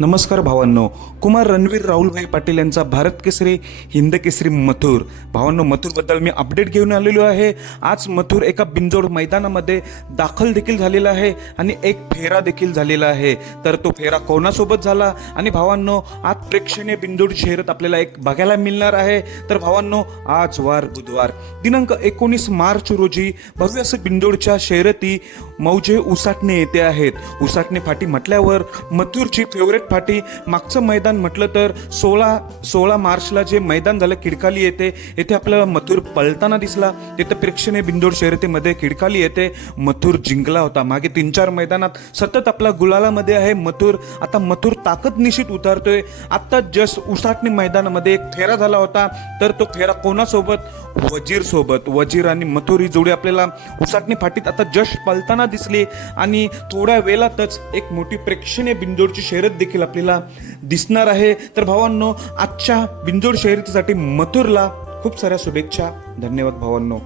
नमस्कार भावांनो. कुमार रणवीर राहुलभाई पाटील यांचा भारत केसरी हिंद केसरी मथुर. भावांनो मथुरबद्दल मी अपडेट घेऊन आलेलो आहे. आज मथुर एका बिंजोड मैदानामध्ये दाखल देखील झालेला आहे आणि एक फेरा देखील झालेला आहे. तर तो फेरा कोणासोबत झाला? आणि भावांनो आज प्रेक्षणीय बिंजोड शहरात आपल्याला एक बघायला मिळणार आहे. तर भावांनो आज वार बुधवार. दिनांक एकोणीस मार्च रोजी भव्य असं बिंजोडच्या शहरती मौजे उसाटणे येथे आहेत. उसाटणे फाटी म्हटल्यावर मथुरची फेवरेट फाटी. मागचं मैदान म्हटलं तर सोळा सोळा मार्चला जे मैदान झालं खिडकाली येते. येथे आपल्याला मथुर पळताना दिसला. तिथं प्रेक्षणीय बिंदोड शर्यतीमध्ये खिडकाली येते. मथुर जिंकला होता. मागे तीन चार मैदानात सतत आपला गुलालामध्ये आहे मथुर. आता मथुर ताकद निश्चित उतारतोय. आत्ता जस्ट उसाटणी मैदानामध्ये एक फेरा झाला होता तर तो फेरा कोणासोबत? वजीर सोबत वजीर आणि मथुर ही जोडी आपल्याला उसाटणी फाटीत आता जस्ट पळताना दिसले आणि थोड्या वेळातच एक मोठी प्रेक्षणीय बिंजोडची शर्यत देखील आपल्याला दिसणार आहे. तर भावांनो आजच्या बिंजोड शर्यतीसाठी मथुरला खूप साऱ्या शुभेच्छा. धन्यवाद भावांनो.